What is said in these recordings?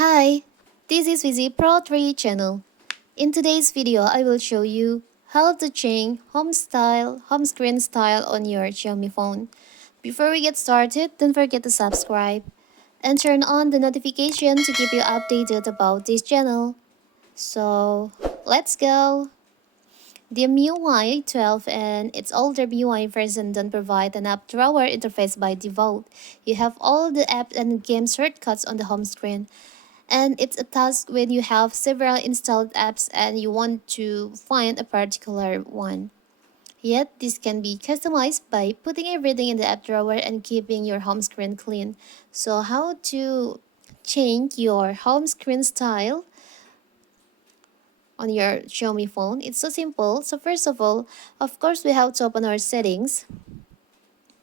Hi, this is Vizi Pro 3 channel. In today's video, I will show you how to change home screen style on your Xiaomi phone. Before we get started, don't forget to subscribe and turn on the notification to keep you updated about this channel. So, let's go! The MIUI 12 and its older MIUI version don't provide an app drawer interface by default. You have all the app and game shortcuts on the home screen. And it's a task when you have several installed apps and you want to find a particular one. Yet, this can be customized by putting everything in the app drawer and keeping your home screen clean. So, how to change your home screen style on your Xiaomi phone? It's so simple. So, first of course, we have to open our settings.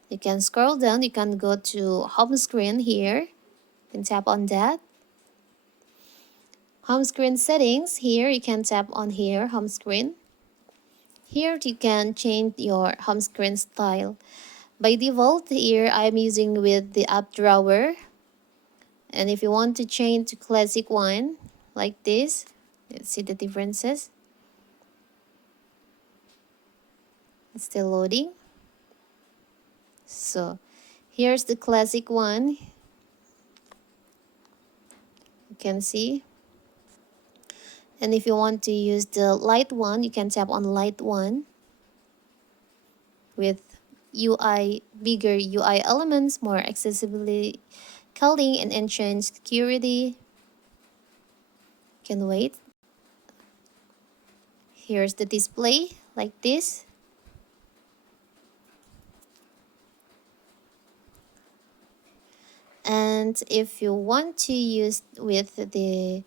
You can scroll down, you can go to home screen here. You can tap on that. Home screen settings, here you can tap on here, home screen. Here you can change your home screen style. By default, here I'm using with the app drawer. And if you want to change to classic one, like this, let's see the differences. It's still loading. So here's the classic one. You can see. And if you want to use the light one, you can tap on light one with bigger UI elements, more accessibility, calling, and enhanced security. Can wait. Here's the display like this. And if you want to use with the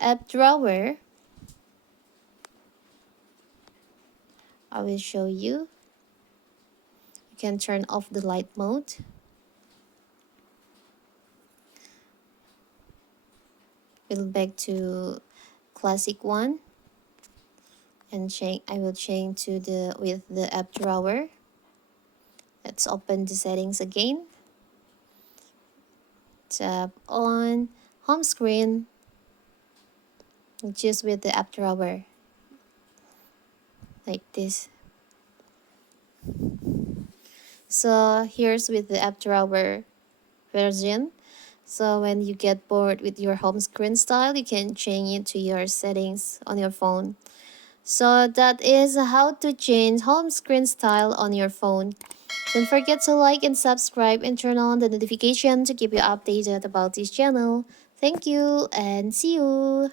app drawer, I will show you. You can turn off the light mode. We'll back to classic one and I will change to with the app drawer. Let's open the settings again. Tap on home screen. Just with the app drawer like this. So here's with the app drawer version. So when you get bored with your home screen style, you can change it to your settings on your phone. So that is how to change home screen style on your phone. Don't forget to like and subscribe and turn on the notification to keep you updated about this channel. Thank you and see you!